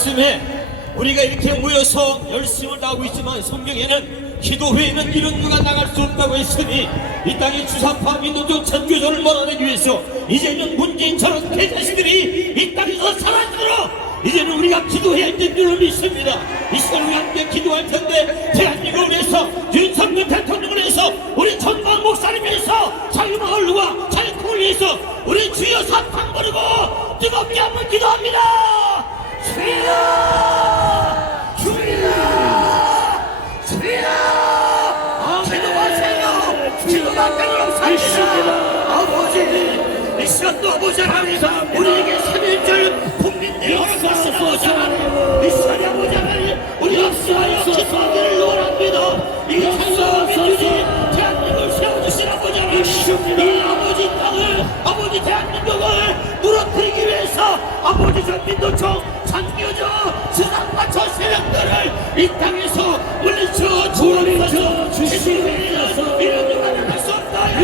말씀에 우리가 이렇게 모여서 열심을 다하고 있지만 성경에는 기도 후에는 이런 누가 나갈 수 없다고 했으니 이 땅의 주사파 민족적 전교조를 몰아내기 위해서 이제는 문재인처럼 개자식들이 이 땅에서 사라지도록 이제는 우리가 기도해야 될 줄을 믿습니다. 이 시간 우리 함께 기도할 텐데 대한민국을 위해서 윤석열 대통령을 위해서 우리 전광 목사님 위해서 자유마을과 자유통을 위해서 우리 주여 사탕 버리고 뜨겁게 한번 기도합니다. 끊임없습니다! 아버지! 이 시간도 아버지 하나님 우리에게 3일절 국민들이 허락하신 아버지 하나님 이 시간에 아버지 하나님 우리 앞서하여 기도하기를 원합니다 이 자유와 민주주의 대한민국을 세워주신 아버지 하나님 이 아버지 땅을 아버지 대한민국을 무너뜨리기 위해서 아버지 전 민도총 장교조 지상과 저 세력들을 이 땅에서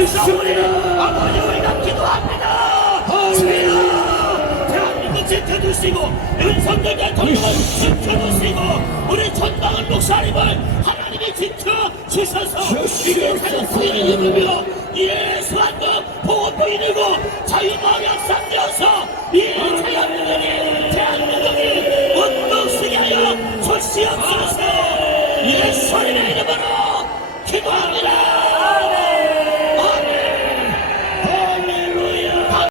수 없다 예수님 아버지 우리가 기도합니다! 주여 대한민국 지켜주시고 윤석열 대통령을 지켜주시고 우리 전당을 목사님을 하나님이 지켜 주셔서 이게 사역수의 이름으로 예수한도 보호도 이루고 자유마음이 확산되어서 이 대한민국이 대한민국이 운동 쓰게 하여 주시옵소서 예수님의 이름으로